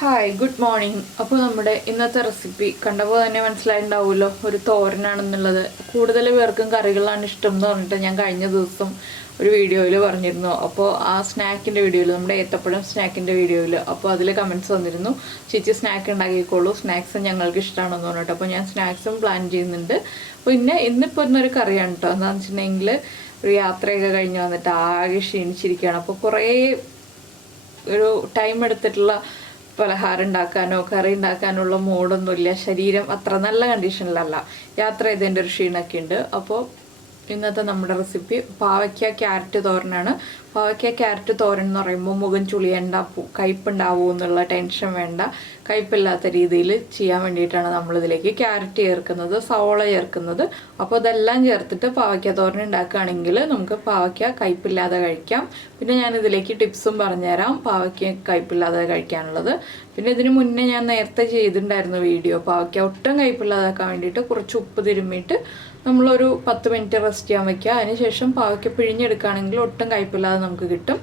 Hi good morning. അപ്പോൾ നമ്മുടെ ഇന്നത്തെ റെസിപ്പി കണ്ടപ്പോൾ തന്നെ മനസ്സിലായിട്ടുണ്ടാവുമല്ലോ, ഒരു തോരനാണെന്നുള്ളത്. കൂടുതൽ പേർക്കും കറികളാണ് ഇഷ്ടം എന്ന് പറഞ്ഞിട്ട് ഞാൻ കഴിഞ്ഞ ദിവസം ഒരു വീഡിയോയിൽ പറഞ്ഞിരുന്നു. അപ്പോൾ ആ സ്നാക്കിൻ്റെ വീഡിയോയിൽ, നമ്മുടെ ഏത്തപ്പഴം സ്നാക്കിൻ്റെ വീഡിയോയിൽ, അപ്പോൾ അതിൽ കമൻറ്റ്സ് വന്നിരുന്നു, ചേച്ചി സ്നാക്ക് ഉണ്ടാക്കിക്കോളൂ, സ്നാക്സ് ഞങ്ങൾക്ക് ഇഷ്ടമാണെന്ന് പറഞ്ഞിട്ട്. അപ്പോൾ ഞാൻ സ്നാക്സും പ്ലാൻ ചെയ്യുന്നുണ്ട്. പിന്നെ ഇന്നിപ്പോൾ ഇന്നൊരു കറിയാണ് കേട്ടോ. എന്താണെന്ന് വെച്ചിട്ടുണ്ടെങ്കിൽ ഒരു യാത്രയൊക്കെ കഴിഞ്ഞ് വന്നിട്ട് ആകെ ക്ഷീണിച്ചിരിക്കുകയാണ്. അപ്പോൾ കുറേ ഒരു ടൈം എടുത്തിട്ടുള്ള പലഹാരം ഉണ്ടാക്കാനോ കറി ഉണ്ടാക്കാനുള്ള മൂഡൊന്നുമില്ല. ശരീരം അത്ര നല്ല കണ്ടീഷനിലല്ല. യാത്ര ചെയ്തതിൻ്റെ ഒരു ക്ഷീണമൊക്കെ ഉണ്ട്. അപ്പോൾ ഇന്നത്തെ നമ്മുടെ റെസിപ്പി പാവയ്ക്ക ക്യാരറ്റ് തോരനാണ്. പാവയ്ക്ക ക്യാരറ്റ് തോരൻ എന്ന് പറയുമ്പോൾ മുഖം ചുളിയണ്ട, കയ്പുണ്ടാവുമോ എന്നുള്ള ടെൻഷൻ വേണ്ട, കയ്പില്ലാത്ത രീതിയിൽ ചെയ്യാൻ വേണ്ടിയിട്ടാണ് നമ്മളിതിലേക്ക് ക്യാരറ്റ് ചേർക്കുന്നത്, സവോള ചേർക്കുന്നത്. അപ്പോൾ ഇതെല്ലാം ചേർത്തിട്ട് പാവയ്ക്ക തോരൻ ഉണ്ടാക്കുകയാണെങ്കിൽ നമുക്ക് പാവയ്ക്ക കയ്പില്ലാതെ കഴിക്കാം. പിന്നെ ഞാനിതിലേക്ക് ടിപ്സും പറഞ്ഞുതരാം പാവയ്ക്ക കയ്പില്ലാതെ കഴിക്കാനുള്ളത്. പിന്നെ ഇതിന് മുന്നേ ഞാൻ നേരത്തെ ചെയ്തിട്ടുണ്ടായിരുന്നു വീഡിയോ. പാവയ്ക്ക ഒട്ടും കയ്പില്ലാതാക്കാൻ വേണ്ടിയിട്ട് കുറച്ച് ഉപ്പ് തിരുമ്മിയിട്ട് നമ്മളൊരു 10 മിനിറ്റ് റെസ്റ്റ് ചെയ്യാൻ വയ്ക്കുക. അതിനുശേഷം പാവയ്ക്ക പിഴിഞ്ഞെടുക്കുകയാണെങ്കിൽ ഒട്ടും കയ്പില്ലാതെ നമുക്ക് കിട്ടും.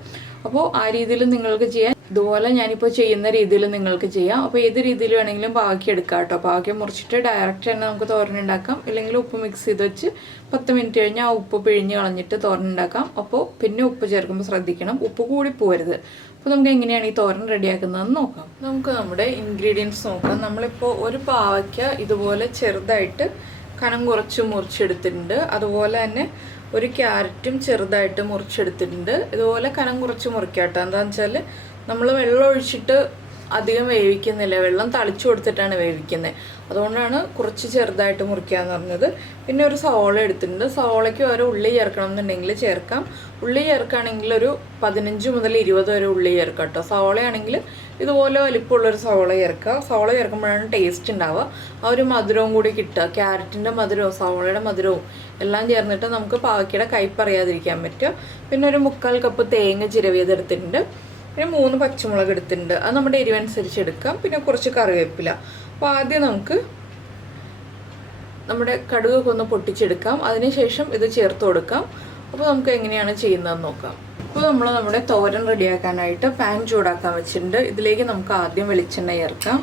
അപ്പോൾ ആ രീതിയിൽ നിങ്ങൾക്ക് ചെയ്യാം. ഇതുപോലെ ഞാനിപ്പോൾ ചെയ്യുന്ന രീതിയിൽ നിങ്ങൾക്ക് ചെയ്യാം. അപ്പോൾ ഏത് രീതിയിൽ വേണമെങ്കിലും പാവയ്ക്ക എടുക്കാം കേട്ടോ. പാവയ്ക്ക മുറിച്ചിട്ട് ഡയറക്റ്റ് തന്നെ നമുക്ക് തോരനുണ്ടാക്കാം. ഇല്ലെങ്കിൽ ഉപ്പ് മിക്സ് ചെയ്ത് വെച്ച് 10 മിനിറ്റ് കഴിഞ്ഞ് ആ ഉപ്പ് പിഴിഞ്ഞ് കളഞ്ഞിട്ട് തോരനുണ്ടാക്കാം. അപ്പോൾ പിന്നെ ഉപ്പ് ചേർക്കുമ്പോൾ ശ്രദ്ധിക്കണം, ഉപ്പ് കൂടി പോരുത്. അപ്പോൾ നമുക്ക് എങ്ങനെയാണ് ഈ തോരൻ റെഡിയാക്കുന്നതെന്ന് നോക്കാം. നമുക്ക് നമ്മുടെ ഇൻഗ്രീഡിയൻസ് നോക്കാം. നമ്മളിപ്പോൾ ഒരു പാവയ്ക്ക ഇതുപോലെ ചെറുതായിട്ട് കനം കുറച്ച് മുറിച്ചെടുത്തിട്ടുണ്ട്. അതുപോലെ തന്നെ ഒരു ക്യാരറ്റും ചെറുതായിട്ട് മുറിച്ചെടുത്തിട്ടുണ്ട്. ഇതുപോലെ കനം കുറച്ച് മുറിക്കാട്ടോ. എന്താണെന്ന് വെച്ചാൽ നമ്മൾ വെള്ളം ഒഴിച്ചിട്ട് അധികം വേവിക്കുന്നില്ല, വെള്ളം തളിച്ചു കൊടുത്തിട്ടാണ് വേവിക്കുന്നത്. അതുകൊണ്ടാണ് കുറച്ച് ചെറുതായിട്ട് മുറിക്കാന്ന് പറഞ്ഞത്. പിന്നെ ഒരു സവോള എടുത്തിട്ടുണ്ട്. സവോളയ്ക്ക് ഓരോ ഉള്ളി ചേർക്കണം എന്നുണ്ടെങ്കിൽ ചേർക്കാം. ഉള്ളി ചേർക്കുകയാണെങ്കിൽ ഒരു 15 മുതൽ 20 വരെ ഉള്ളി ചേർക്കാം കേട്ടോ. സവോളയാണെങ്കിൽ ഇതുപോലെ വലിപ്പമുള്ളൊരു സവോള ചേർക്കുക. സവോള ചേർക്കുമ്പോഴാണ് ടേസ്റ്റ് ഉണ്ടാവുക. ആ ഒരു മധുരവും കൂടി കിട്ടുക. ക്യാരറ്റിൻ്റെ മധുരവും സവോളയുടെ മധുരവും എല്ലാം ചേർന്നിട്ട് നമുക്ക് പാവയ്ക്കയുടെ കയ്പറിയാതിരിക്കാൻ പറ്റും. പിന്നെ ഒരു 3/4 കപ്പ് തേങ്ങ ചിരവിയതെടുത്തിട്ടുണ്ട്. പിന്നെ 3 പച്ചമുളക് എടുത്തിട്ടുണ്ട്. അത് നമ്മുടെ എരിവനുസരിച്ച് എടുക്കാം. പിന്നെ കുറച്ച് കറിവേപ്പില. അപ്പോൾ ആദ്യം നമുക്ക് നമ്മുടെ കടുകൊക്കെ ഒന്ന് പൊട്ടിച്ചെടുക്കാം. അതിനുശേഷം ഇത് ചേർത്ത് കൊടുക്കാം. അപ്പോൾ നമുക്ക് എങ്ങനെയാണ് ചെയ്യുന്നതെന്ന് നോക്കാം. അപ്പോൾ നമ്മൾ നമ്മുടെ തോരൻ റെഡിയാക്കാനായിട്ട് പാൻ ചൂടാക്കാൻ വെച്ചിട്ടുണ്ട്. ഇതിലേക്ക് നമുക്ക് ആദ്യം വെളിച്ചെണ്ണ ചേർക്കാം.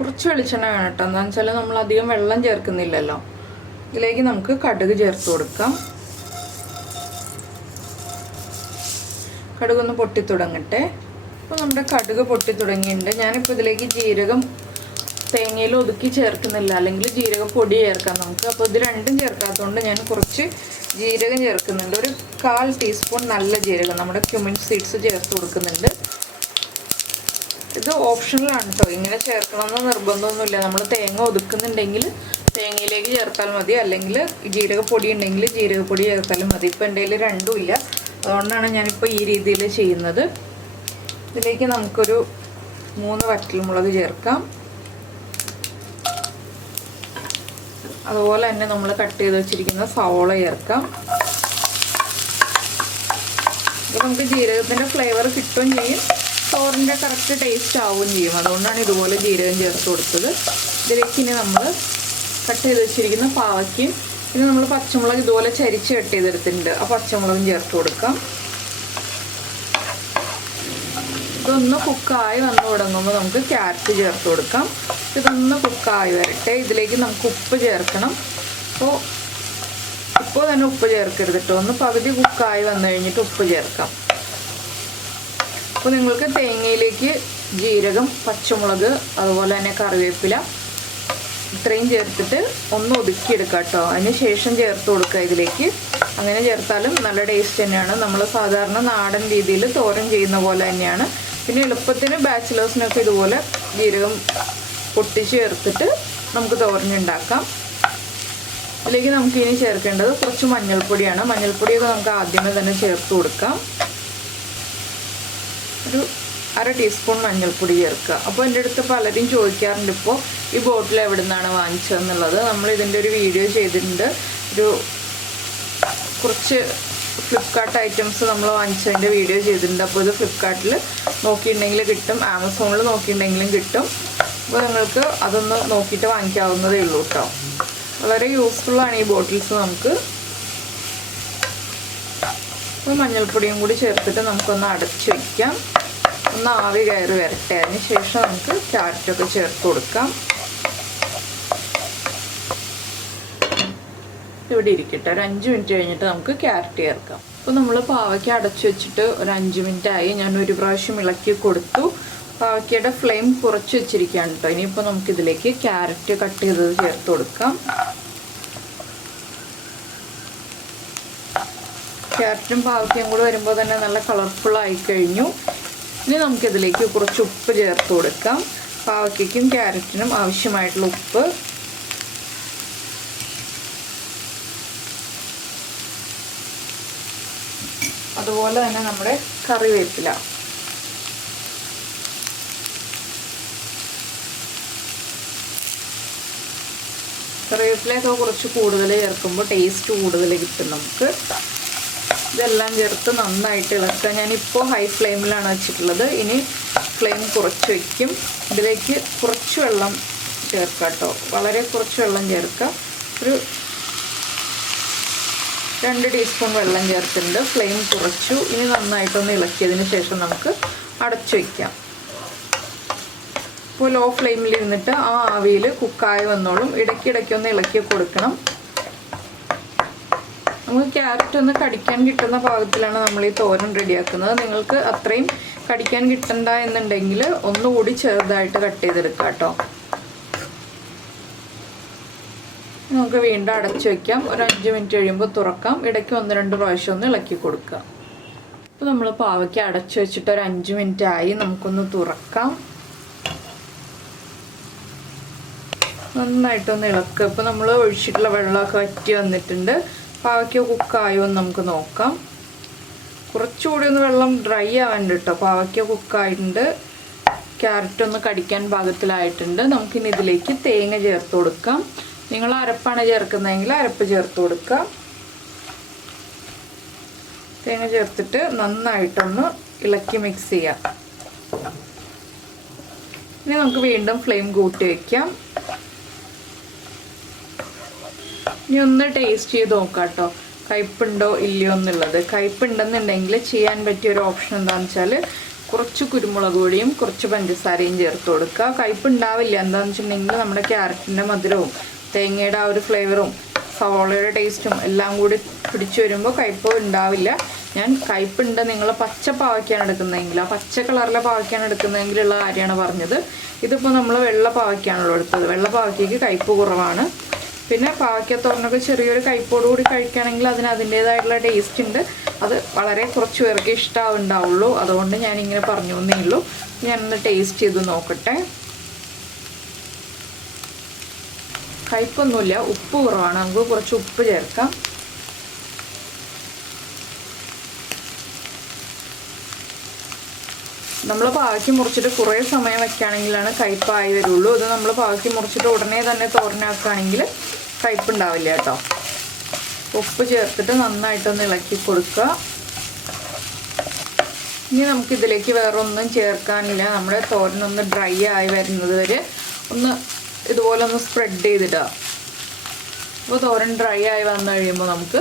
കുറച്ച് വെളിച്ചെണ്ണ വേണം കേട്ടോ. എന്താണെന്ന് വെച്ചാൽ നമ്മൾ അധികം വെള്ളം ചേർക്കുന്നില്ലല്ലോ. ഇതിലേക്ക് നമുക്ക് കടുക് ചേർത്ത് കൊടുക്കാം. കടുകൊന്ന് പൊട്ടിത്തുടങ്ങട്ടെ. അപ്പോൾ നമ്മുടെ കടുക് പൊട്ടിത്തുടങ്ങിയിട്ടുണ്ട്. ഞാനിപ്പോൾ ഇതിലേക്ക് ജീരകം തേങ്ങയിൽ ഒതുക്കി ചേർക്കുന്നില്ല, അല്ലെങ്കിൽ ജീരകം പൊടി ചേർക്കാം നമുക്ക്. അപ്പോൾ ഇത് രണ്ടും ചേർക്കാത്തതുകൊണ്ട് ഞാൻ കുറച്ച് ജീരകം ചേർക്കുന്നുണ്ട്. ഒരു 1/4 ടീസ്പൂൺ നല്ല ജീരകം, നമ്മുടെ ക്യുമിൻ സീഡ്സ് ചേർത്ത് കൊടുക്കുന്നുണ്ട്. ഇത് ഓപ്ഷണലാണ് കേട്ടോ. ഇങ്ങനെ ചേർക്കണമെന്ന് നിർബന്ധമൊന്നുമില്ല. നമ്മൾ തേങ്ങ ഒതുക്കുന്നുണ്ടെങ്കിൽ തേങ്ങയിലേക്ക് ചേർത്താൽ മതി, അല്ലെങ്കിൽ ജീരകപ്പൊടി ഉണ്ടെങ്കിൽ ജീരകപ്പൊടി ചേർത്താലും മതി. ഇപ്പോൾ എൻ്റെ കയ്യിൽ രണ്ടും ഇല്ല, അതുകൊണ്ടാണ് ഞാനിപ്പോൾ ഈ രീതിയിൽ ചെയ്യുന്നത്. ഇതിലേക്ക് നമുക്കൊരു 3 വറ്റൽമുളക് ചേർക്കാം. അതുപോലെ തന്നെ നമ്മൾ കട്ട് ചെയ്ത് വെച്ചിരിക്കുന്ന സവോള ചേർക്കാം. ഇത് നമുക്ക് ജീരകത്തിൻ്റെ ഫ്ലേവർ കിട്ടുകയും ചെയ്യും, തോരൻ്റെ കറക്റ്റ് ടേസ്റ്റ് ആവുകയും ചെയ്യും. അതുകൊണ്ടാണ് ഇതുപോലെ ജീരകം ചേർത്ത് കൊടുത്തത്. ഇതിലേക്ക് ഇനി നമ്മൾ കട്ട് ചെയ്ത് വെച്ചിരിക്കുന്ന പാവയ്ക്കും പിന്നെ നമ്മൾ പച്ചമുളക് ഇതുപോലെ ചരിച്ച് കട്ട് ചെയ്തെടുത്തിട്ടുണ്ട്. ആ പച്ചമുളകും ചേർത്ത് കൊടുക്കാം. ഇതൊന്ന് കുക്കായി വന്ന് തുടങ്ങുമ്പോൾ നമുക്ക് ക്യാരറ്റ് ചേർത്ത് കൊടുക്കാം. ഇതൊന്ന് കുക്കായി വരട്ടെ. ഇതിലേക്ക് നമുക്ക് ഉപ്പ് ചേർക്കണം. ഇപ്പോൾ തന്നെ ഉപ്പ് ചേർക്കരുത് കേട്ടോ. ഒന്ന് പകുതി കുക്കായി വന്നു കഴിഞ്ഞിട്ട് ഉപ്പ് ചേർക്കാം. അപ്പോൾ നിങ്ങൾക്ക് തേങ്ങയിലേക്ക് ജീരകം, പച്ചമുളക്, അതുപോലെ തന്നെ കറിവേപ്പില ഇത്രയും ചേർത്തിട്ട് ഒന്ന് ഒതുക്കിയെടുക്കുക കേട്ടോ. അതിന് ശേഷം ചേർത്ത് കൊടുക്കുക ഇതിലേക്ക്. അങ്ങനെ ചേർത്താലും നല്ല ടേസ്റ്റ് തന്നെയാണ്. നമ്മൾ സാധാരണ നാടൻ രീതിയിൽ തോരൻ ചെയ്യുന്ന പോലെ തന്നെയാണ്. പിന്നെ എളുപ്പത്തിന് ബാച്ചിലേഴ്സിനൊക്കെ ഇതുപോലെ ജീരകം പൊട്ടിച്ച് ചേർത്തിട്ട് നമുക്ക് തോരനുണ്ടാക്കാം. ഇതിലേക്ക് നമുക്ക് ഇനി ചേർക്കേണ്ടത് കുറച്ച് മഞ്ഞൾപ്പൊടിയാണ്. മഞ്ഞൾപ്പൊടിയൊക്കെ നമുക്ക് ആദ്യമേ തന്നെ ചേർത്ത് കൊടുക്കാം. ഒരു 1/2 ടീസ്പൂൺ മഞ്ഞൾപ്പൊടി ചേർക്കുക. അപ്പോൾ എൻ്റെ അടുത്ത് പലരും ചോദിക്കാറുണ്ട് ഇപ്പോൾ ഈ ബോട്ടിൽ എവിടെ നിന്നാണ് വാങ്ങിച്ചതെന്നുള്ളത്. നമ്മൾ ഇതിൻ്റെ ഒരു വീഡിയോ ചെയ്തിട്ടുണ്ട്. കുറച്ച് ഫ്ലിപ്കാർട്ട് ഐറ്റംസ് നമ്മൾ വാങ്ങിച്ചതിൻ്റെ വീഡിയോ ചെയ്തിട്ടുണ്ട്. അപ്പോൾ ഇത് ഫ്ലിപ്കാർട്ടിൽ നോക്കിയിട്ടുണ്ടെങ്കിൽ കിട്ടും, ആമസോണിൽ നോക്കിയിട്ടുണ്ടെങ്കിലും കിട്ടും. അപ്പോൾ നിങ്ങൾക്ക് അതൊന്ന് നോക്കിയിട്ട് വാങ്ങിക്കാവുന്നതേ ഉള്ളൂ കേട്ടോ. വളരെ യൂസ്ഫുള്ളാണ് ഈ ബോട്ടിൽസ് നമുക്ക്. അപ്പോൾ മഞ്ഞൾപ്പൊടിയും കൂടി ചേർത്തിട്ട് നമുക്കൊന്ന് അടച്ച് വയ്ക്കാം. ഒന്ന് ആവി കയറി വരട്ടെ. അതിന് ശേഷം നമുക്ക് ക്യാരറ്റൊക്കെ ചേർത്ത് കൊടുക്കാം. ഇവിടെ ഇരിക്കട്ടെ. ഒരു 5 മിനിറ്റ് കഴിഞ്ഞിട്ട് നമുക്ക് ക്യാരറ്റ് ചേർക്കാം. അപ്പോൾ നമ്മൾ പാവയ്ക്ക അടച്ചു വെച്ചിട്ട് ഒരു 5 മിനിറ്റ് ആയി. ഞാൻ ഒരു പ്രാവശ്യം ഇളക്കി കൊടുത്തു. പാവയ്ക്കയുടെ ഫ്ലെയിം കുറച്ച് വെച്ചിരിക്കുകയാണ് കേട്ടോ. ഇനിയിപ്പോൾ നമുക്കിതിലേക്ക് ക്യാരറ്റ് കട്ട് ചെയ്തത് ചേർത്ത് കൊടുക്കാം. ക്യാരറ്റും പാവയ്ക്കയും കൂടെ വരുമ്പോൾ തന്നെ നല്ല കളർഫുൾ ആയി കഴിഞ്ഞു. ഇനി നമുക്കിതിലേക്ക് കുറച്ച് ഉപ്പ് ചേർത്ത് കൊടുക്കാം. പാവയ്ക്കും ക്യാരറ്റിനും ആവശ്യമായിട്ടുള്ള ഉപ്പ്. അതുപോലെ തന്നെ നമ്മുടെ കറിവേപ്പില. കറിവേപ്പിലയൊക്കെ കുറച്ച് കൂടുതൽ ചേർക്കുമ്പോൾ ടേസ്റ്റ് കൂടുതൽ കിട്ടും നമുക്ക്. ഇതെല്ലാം ചേർത്ത് നന്നായിട്ട് ഇളക്കുക. ഞാനിപ്പോൾ ഹൈ ഫ്ലെയിമിലാണ് വെച്ചിട്ടുള്ളത്. ഇനി ഫ്ലെയിം കുറച്ച് വയ്ക്കും. ഇതിലേക്ക് കുറച്ച് വെള്ളം ചേർക്കാം കേട്ടോ. വളരെ കുറച്ച് വെള്ളം ചേർക്കുക. ഒരു 2 ടീസ്പൂൺ വെള്ളം ചേർത്തിട്ടുണ്ട്. ഫ്ലെയിം കുറച്ചു. ഇനി നന്നായിട്ടൊന്ന് ഇളക്കിയതിന് ശേഷം നമുക്ക് അടച്ചു വയ്ക്കാം. ഇപ്പോൾ ലോ ഫ്ലെയിമിൽ ഇരുന്നിട്ട് ആ ആവിയിൽ കുക്കായി വന്നോളും. ഇടയ്ക്കിടയ്ക്കൊന്ന് ഇളക്കി കൊടുക്കണം. നമുക്ക് ക്യാരറ്റ് ഒന്ന് കടിക്കാൻ കിട്ടുന്ന പാകത്തിലാണ് നമ്മൾ ഈ തോരൻ റെഡിയാക്കുന്നത്. നിങ്ങൾക്ക് അത്രയും കടിക്കാൻ കിട്ടണ്ട എന്നുണ്ടെങ്കിൽ ഒന്നുകൂടി ചെറുതായിട്ട് കട്ട് ചെയ്തെടുക്കാം കേട്ടോ. നമുക്ക് വീണ്ടും അടച്ചു വയ്ക്കാം. ഒരു 5 മിനിറ്റ് കഴിയുമ്പോൾ തുറക്കാം. ഇടയ്ക്ക് 1-2 പ്രാവശ്യം ഒന്ന് ഇളക്കി കൊടുക്കുക. അപ്പോൾ നമ്മൾ പാവയ്ക്ക് അടച്ചു വെച്ചിട്ട് ഒരു 5 മിനിറ്റ് ആയി. നമുക്കൊന്ന് തുറക്കാം. നന്നായിട്ടൊന്ന് ഇളക്കുക. ഇപ്പോൾ നമ്മൾ ഒഴിച്ചിട്ടുള്ള വെള്ളമൊക്കെ വറ്റി വന്നിട്ടുണ്ട്. പാവയ്ക്ക കുക്കായോ എന്ന് നമുക്ക് നോക്കാം. കുറച്ചുകൂടി ഒന്ന് വെള്ളം ഡ്രൈ ആവാനുണ്ട് കേട്ടോ. പാവയ്ക്ക കുക്കായിട്ടുണ്ട്. ക്യാരറ്റ് ഒന്ന് കടിക്കാൻ പാകത്തിലായിട്ടുണ്ട്. നമുക്കിനി ഇതിലേക്ക് തേങ്ങ ചേർത്ത് കൊടുക്കാം. നിങ്ങൾ അരപ്പാണ് ചേർക്കുന്നതെങ്കിൽ അരപ്പ് ചേർത്ത് കൊടുക്കാം. തേങ്ങ ചേർത്തിട്ട് നന്നായിട്ടൊന്ന് ഇളക്കി മിക്സ് ചെയ്യാം. ഇനി നമുക്ക് വീണ്ടും ഫ്ലെയിം കൂട്ടി വയ്ക്കാം. ഇനി ഒന്ന് ടേസ്റ്റ് ചെയ്ത് നോക്കാം കേട്ടോ, കയ്പുണ്ടോ ഇല്ലയോ എന്നുള്ളത്. കയ്പുണ്ടെന്നുണ്ടെങ്കിൽ ചെയ്യാൻ പറ്റിയ ഒരു ഓപ്ഷൻ എന്താണെന്ന് വെച്ചാൽ കുറച്ച് കുരുമുളക് പൊടിയും കുറച്ച് പഞ്ചസാരയും ചേർത്ത് കൊടുക്കുക. കയ്പുണ്ടാവില്ല. എന്താണെന്ന് വെച്ചിട്ടുണ്ടെങ്കിൽ നമ്മുടെ ക്യാരറ്റിൻ്റെ മധുരവും തേങ്ങയുടെ ആ ഒരു ഫ്ലേവറും സവോളയുടെ ടേസ്റ്റും എല്ലാം കൂടി പിടിച്ചു വരുമ്പോൾ കയ്പ് ഉണ്ടാവില്ല. ഞാൻ കയ്പുണ്ട് നിങ്ങൾ പച്ച പാവയ്ക്കാണ് എടുക്കുന്നതെങ്കിൽ, ആ പച്ച കളറിലെ പാവയ്ക്കാണ് എടുക്കുന്നതെങ്കിലുള്ള കാര്യമാണ് പറഞ്ഞത്. ഇതിപ്പോൾ നമ്മൾ വെള്ള പാവയ്ക്കാണല്ലോ എടുത്തത്. വെള്ള പാവയ്ക്കയ്ക്ക് കയ്പ് കുറവാണ്. പിന്നെ പാവയ്ക്കത്തോരനൊക്കെ ചെറിയൊരു കയ്പോടുകൂടി കഴിക്കുകയാണെങ്കിൽ അതിന് അതിൻ്റേതായിട്ടുള്ള ടേസ്റ്റ് ഉണ്ട്. അത് വളരെ കുറച്ച് പേർക്ക് ഇഷ്ടമാവുണ്ടാവുള്ളൂ. അതുകൊണ്ട് ഞാനിങ്ങനെ പറഞ്ഞു എന്നേ ഉള്ളൂ. ഞാനൊന്ന് ടേസ്റ്റ് ചെയ്ത് നോക്കട്ടെ. കയ്പൊന്നുമില്ല, ഉപ്പ് കുറവാണ്. നമുക്ക് കുറച്ച് ഉപ്പ് ചേർക്കാം. നമ്മൾ പാവയ്ക്ക് മുറിച്ചിട്ട് കുറേ സമയം വയ്ക്കുകയാണെങ്കിലാണ് കയ്പായി വരുള്ളൂ. ഇത് നമ്മൾ പാവയ്ക്ക് മുറിച്ചിട്ട് ഉടനെ തന്നെ തോരനാക്കുകയാണെങ്കിൽ കയ്പുണ്ടാവില്ല കേട്ടോ. ഉപ്പ് ചേർത്തിട്ട് നന്നായിട്ടൊന്ന് ഇളക്കി കൊടുക്കുക. ഇനി നമുക്കിതിലേക്ക് വേറെ ഒന്നും ചേർക്കാനില്ല. നമ്മുടെ തോരനൊന്ന് ഡ്രൈ ആയി വരുന്നത് വരെ ഒന്ന് ഇതുപോലെ ഒന്ന് സ്പ്രെഡ് ചെയ്തിടുക. അപ്പോൾ തോരൻ ഡ്രൈ ആയി വന്നു കഴിയുമ്പോൾ നമുക്ക്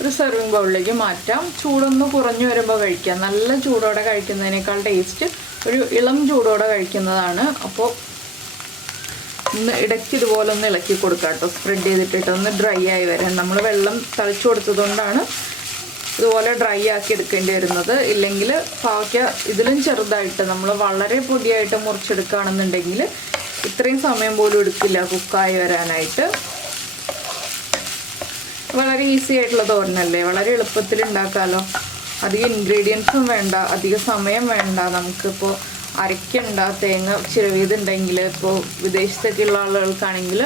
ഒരു സെർവിങ് ബൗളിലേക്ക് മാറ്റാം. ചൂടൊന്ന് കുറഞ്ഞു വരുമ്പോൾ കഴിക്കാം. നല്ല ചൂടോടെ കഴിക്കുന്നതിനേക്കാൾ ടേസ്റ്റ് ഒരു ഇളം ചൂടോടെ കഴിക്കുന്നതാണ്. അപ്പോൾ ഒന്ന് ഇടയ്ക്ക് ഇതുപോലെ ഒന്ന് ഇളക്കി കൊടുക്കാം കേട്ടോ. സ്പ്രെഡ് ചെയ്തിട്ടിട്ട് ഒന്ന് ഡ്രൈ ആയി വരാൻ. നമ്മൾ വെള്ളം തളിച്ചു കൊടുത്തതുകൊണ്ടാണ് ഇതുപോലെ ഡ്രൈ ആക്കി എടുക്കേണ്ടി വരുന്നത്. ഇല്ലെങ്കിൽ പാവയ്ക്ക ഇതിലും ചെറുതായിട്ട് നമ്മൾ വളരെ പൊടിയായിട്ട് മുറിച്ചെടുക്കുകയാണെന്നുണ്ടെങ്കിൽ ഇത്രയും സമയം പോലും എടുക്കില്ല കുക്കായി വരാനായിട്ട്. വളരെ ഈസി ആയിട്ടുള്ള തോരനല്ലേ, വളരെ എളുപ്പത്തിൽ ഉണ്ടാക്കാമല്ലോ. അധികം ഇൻഗ്രീഡിയൻസും വേണ്ട, അധിക സമയം വേണ്ട. നമുക്കിപ്പോൾ അരയ്ക്കണ്ട. തേങ്ങ ചിരവിയതുണ്ടെങ്കിൽ ഇപ്പോൾ വിദേശത്തൊക്കെയുള്ള ആളുകൾക്കാണെങ്കിൽ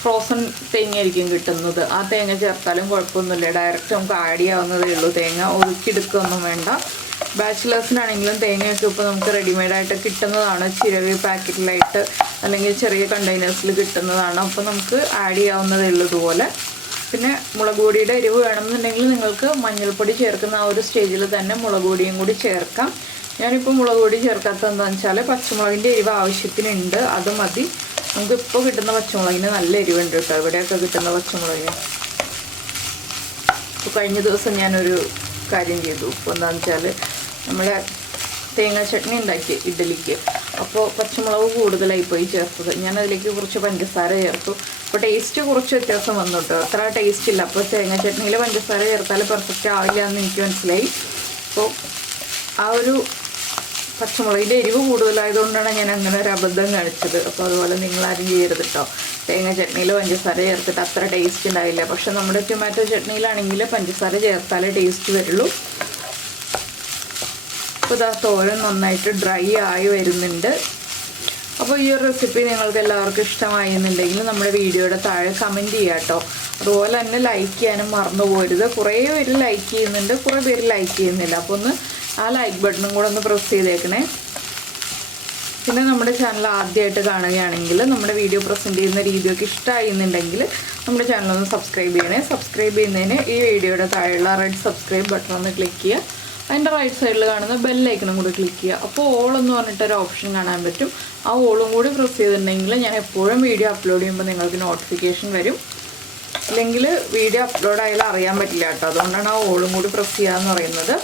ഫ്രോസൺ തേങ്ങയായിരിക്കും കിട്ടുന്നത്. ആ തേങ്ങ ചേർത്താലും കുഴപ്പമൊന്നുമില്ല. ഡയറക്റ്റ് നമുക്ക് ആഡ് ചെയ്യാവുന്നതേ ഉള്ളൂ. തേങ്ങ ഒതുക്കിയെടുക്കുകയൊന്നും വേണ്ട. ബാച്ചിലേഴ്സിനാണെങ്കിലും തേങ്ങയൊക്കെ ഇപ്പോൾ നമുക്ക് റെഡിമെയ്ഡായിട്ട് കിട്ടുന്നതാണ്. ചിരവി പാക്കറ്റിലായിട്ട് അല്ലെങ്കിൽ ചെറിയ കണ്ടെയ്നേഴ്സിൽ കിട്ടുന്നതാണ്. അപ്പോൾ നമുക്ക് ആഡ് ചെയ്യാവുന്നതേ ഉള്ളൂ ഇതുപോലെ. പിന്നെ മുളക് പൊടിയുടെ എരിവ് വേണമെന്നുണ്ടെങ്കിൽ നിങ്ങൾക്ക് മഞ്ഞൾപ്പൊടി ചേർക്കുന്ന ആ ഒരു സ്റ്റേജിൽ തന്നെ മുളക് പൊടിയും കൂടി ചേർക്കാം. ഞാനിപ്പോൾ മുളക് പൊടി ചേർക്കാത്തത് എന്താണെന്ന് വെച്ചാൽ പച്ചമുളകിൻ്റെ എരിവ് ആവശ്യത്തിനുണ്ട്, അത് മതി. നമുക്കിപ്പോൾ കിട്ടുന്ന പച്ചമുളകിന് നല്ല എരിവുണ്ട് കേട്ടോ. ഇവിടെയൊക്കെ കിട്ടുന്ന പച്ചമുളകിന്. ഇപ്പോൾ കഴിഞ്ഞ ദിവസം ഞാനൊരു കാര്യം ചെയ്തു. ഇപ്പോൾ എന്താണെന്ന് വെച്ചാൽ നമ്മളെ തേങ്ങാ ചട്നി ഉണ്ടാക്കി ഇഡ്ഡലിക്ക്, അപ്പോൾ പച്ചമുളക് കൂടുതലായിപ്പോയി ചേർത്തത്. ഞാനതിലേക്ക് കുറച്ച് പഞ്ചസാര ചേർത്തു. അപ്പോൾ ടേസ്റ്റ് കുറച്ച് വ്യത്യാസം വന്നു കേട്ടോ, അത്ര ടേസ്റ്റ് ഇല്ല. അപ്പോൾ തേങ്ങാ ചട്നിയിൽ പഞ്ചസാര ചേർത്താൽ പെർഫെക്റ്റ് ആവില്ല എന്ന് എനിക്ക് മനസ്സിലായി. അപ്പോൾ ആ ഒരു പച്ചമുളകിൻ്റെ എരിവ് കൂടുതലായതുകൊണ്ടാണ് ഞാൻ അങ്ങനെ ഒരു അബദ്ധം കാണിച്ചത്. അപ്പോൾ അതുപോലെ നിങ്ങളാരും ചെയ്യരുത് കേട്ടോ. തേങ്ങ ചട്നിയിൽ പഞ്ചസാര ചേർത്തിട്ട് അത്ര ടേസ്റ്റ് ഉണ്ടാവില്ല. പക്ഷെ നമ്മുടെ ടൊമാറ്റോ ചട്നിയിലാണെങ്കിൽ പഞ്ചസാര ചേർത്താലേ ടേസ്റ്റ് വരുള്ളൂ. അപ്പോൾ ഇതാ തോരൻ നന്നായിട്ട് ഡ്രൈ ആയി വരുന്നുണ്ട്. അപ്പോൾ ഈ ഒരു റെസിപ്പി നിങ്ങൾക്ക് എല്ലാവർക്കും ഇഷ്ടമായി എന്നുണ്ടെങ്കിൽ നമ്മുടെ വീഡിയോയുടെ താഴെ കമൻറ്റ് ചെയ്യുക കേട്ടോ. അതുപോലെ തന്നെ ലൈക്ക് ചെയ്യാനും മറന്നു പോരുത്. കുറേ പേര് ലൈക്ക് ചെയ്യുന്നുണ്ട്, കുറേ പേര് ലൈക്ക് ചെയ്യുന്നില്ല. അപ്പോൾ ഒന്ന് ആ ലൈക്ക് ബട്ടണും കൂടെ ഒന്ന് പ്രസ് ചെയ്തേക്കണേ. പിന്നെ നമ്മുടെ ചാനൽ ആദ്യമായിട്ട് കാണുകയാണെങ്കിൽ നമ്മുടെ വീഡിയോ പ്രസൻറ്റ് ചെയ്യുന്ന രീതിയൊക്കെ ഇഷ്ടമായിരുന്നുണ്ടെങ്കിൽ നമ്മുടെ ചാനലൊന്ന് സബ്സ്ക്രൈബ് ചെയ്യണേ. സബ്സ്ക്രൈബ് ചെയ്യുന്നതിന് ഈ വീഡിയോയുടെ താഴെയുള്ള റെഡ് സബ്സ്ക്രൈബ് ബട്ടൺ ഒന്ന് ക്ലിക്ക് ചെയ്യുക. അതിൻ്റെ റൈറ്റ് സൈഡിൽ കാണുന്ന ബെല്ലൈക്കണും കൂടി ക്ലിക്ക് ചെയ്യുക. അപ്പോൾ ഓൾ എന്ന് പറഞ്ഞിട്ടൊരു ഓപ്ഷൻ കാണാൻ പറ്റും. ആ ഓളും കൂടി പ്രസ് ചെയ്തിട്ടുണ്ടെങ്കിൽ ഞാൻ എപ്പോഴും വീഡിയോ അപ്ലോഡ് ചെയ്യുമ്പോൾ നിങ്ങൾക്ക് നോട്ടിഫിക്കേഷൻ വരും. ഇല്ലെങ്കിൽ വീഡിയോ അപ്ലോഡ് ആയാലും അറിയാൻ പറ്റില്ല കേട്ടോ. അതുകൊണ്ടാണ് ആ ഓളും കൂടി പ്രസ് ചെയ്യാമെന്ന് പറയുന്നത്.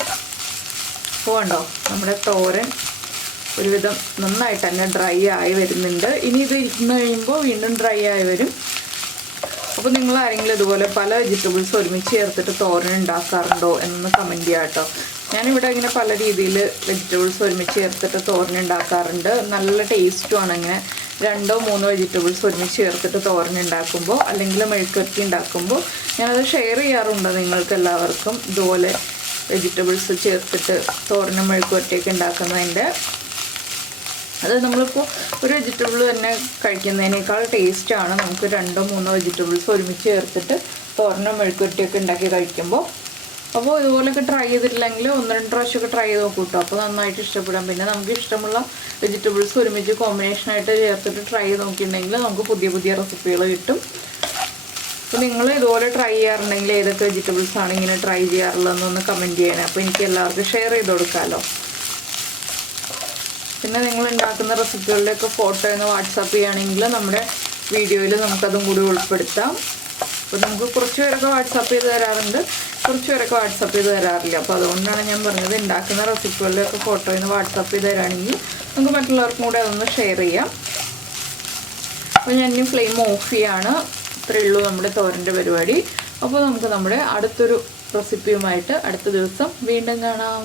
അപ്പോൾ കണ്ടോ, നമ്മുടെ തോരൻ ഒരുവിധം നന്നായിട്ട് തന്നെ ഡ്രൈ ആയി വരുന്നുണ്ട്. ഇനി ഇത് ഇരുന്ന് കഴിയുമ്പോൾ വീണ്ടും ഡ്രൈ ആയി വരും. അപ്പോൾ നിങ്ങൾ ആരെങ്കിലും ഇതുപോലെ പല വെജിറ്റബിൾസ് ഒരുമിച്ച് ചേർത്തിട്ട് തോരൻ ഉണ്ടാക്കാറുണ്ടോ എന്നൊന്ന് കമൻറ്റ് ചെയ്യാം കേട്ടോ. ഞാനിവിടെ ഇങ്ങനെ പല രീതിയിൽ വെജിറ്റബിൾസ് ഒരുമിച്ച് ചേർത്തിട്ട് തോരൻ ഉണ്ടാക്കാറുണ്ട്. നല്ല ടേസ്റ്റുമാണ് ഇങ്ങനെ 2-3 വെജിറ്റബിൾസ് ഒരുമിച്ച് ചേർത്തിട്ട് തോരൻ ഉണ്ടാക്കുമ്പോൾ, അല്ലെങ്കിൽ മെഴുക്കുവരട്ടി ഉണ്ടാക്കുമ്പോൾ. ഞാനത് ഷെയർ ചെയ്യാറുണ്ട് നിങ്ങൾക്ക് എല്ലാവർക്കും. ഇതുപോലെ വെജിറ്റബിൾസ് ചേർത്തിട്ട് തോരനും മെഴുക്കുവരട്ടിയൊക്കെ ഉണ്ടാക്കുന്നതിൻ്റെ അത് നമ്മളിപ്പോൾ ഒരു വെജിറ്റബിൾ തന്നെ കഴിക്കുന്നതിനേക്കാൾ ടേസ്റ്റാണ് നമുക്ക് 2-3 വെജിറ്റബിൾസ് ഒരുമിച്ച് ചേർത്തിട്ട് തോരനും മെഴുക്കുവരട്ടിയൊക്കെ ഉണ്ടാക്കി കഴിക്കുമ്പോൾ. അപ്പോൾ ഇതുപോലെയൊക്കെ ട്രൈ ചെയ്തിട്ടില്ലെങ്കിൽ 1-2 പ്രാവശ്യമൊക്കെ ട്രൈ ചെയ്ത് നോക്കൂ കേട്ടോ. അപ്പോൾ നന്നായിട്ട് ഇഷ്ടപ്പെടാം. പിന്നെ നമുക്ക് ഇഷ്ടമുള്ള വെജിറ്റബിൾസ് ഒരുമിച്ച് കോമ്പിനേഷനായിട്ട് ചേർത്തിട്ട് ട്രൈ ചെയ്ത് നോക്കിയിട്ടുണ്ടെങ്കിൽ നമുക്ക് പുതിയ പുതിയ റെസിപ്പികൾ കിട്ടും. അപ്പോൾ നിങ്ങൾ ഇതുപോലെ ട്രൈ ചെയ്യാറുണ്ടെങ്കിൽ ഏതൊക്കെ വെജിറ്റബിൾസ് ആണ് ഇങ്ങനെ ട്രൈ ചെയ്യാറുള്ളതെന്നൊന്ന് കമൻറ്റ് ചെയ്യണേ. അപ്പോൾ എനിക്ക് എല്ലാവർക്കും ഷെയർ ചെയ്ത് കൊടുക്കാമല്ലോ. പിന്നെ നിങ്ങൾ ഉണ്ടാക്കുന്ന റെസിപ്പികളുടെയൊക്കെ ഫോട്ടോ ഒന്ന് വാട്സാപ്പ് ചെയ്യുകയാണെങ്കിൽ നമ്മുടെ വീഡിയോയിൽ നമുക്കതും കൂടി ഉൾപ്പെടുത്താം. അപ്പോൾ നമുക്ക് കുറച്ച് പേരൊക്കെ വാട്സാപ്പ് ചെയ്ത് തരാറുണ്ട്, കുറച്ച് പേരൊക്കെ വാട്സാപ്പ് ചെയ്ത് തരാറില്ല. അപ്പോൾ അതുകൊണ്ടാണ് ഞാൻ പറഞ്ഞത് ഉണ്ടാക്കുന്ന റെസിപ്പികളുടെയൊക്കെ ഫോട്ടോ ഒന്ന് വാട്സാപ്പ് ചെയ്ത് തരാണെങ്കിൽ നമുക്ക് മറ്റുള്ളവർക്കും കൂടെ അതൊന്ന് ഷെയർ ചെയ്യാം. അപ്പോൾ ഞാൻ ഇനി ഫ്ലെയിം ഓഫ് ചെയ്യാണ്. ഇത്രയേ ഉള്ളൂ നമ്മുടെ തോരൻ്റെ പരിപാടി. അപ്പോൾ നമുക്ക് നമ്മുടെ അടുത്തൊരു റെസിപ്പിയുമായിട്ട് അടുത്ത ദിവസം വീണ്ടും കാണാം.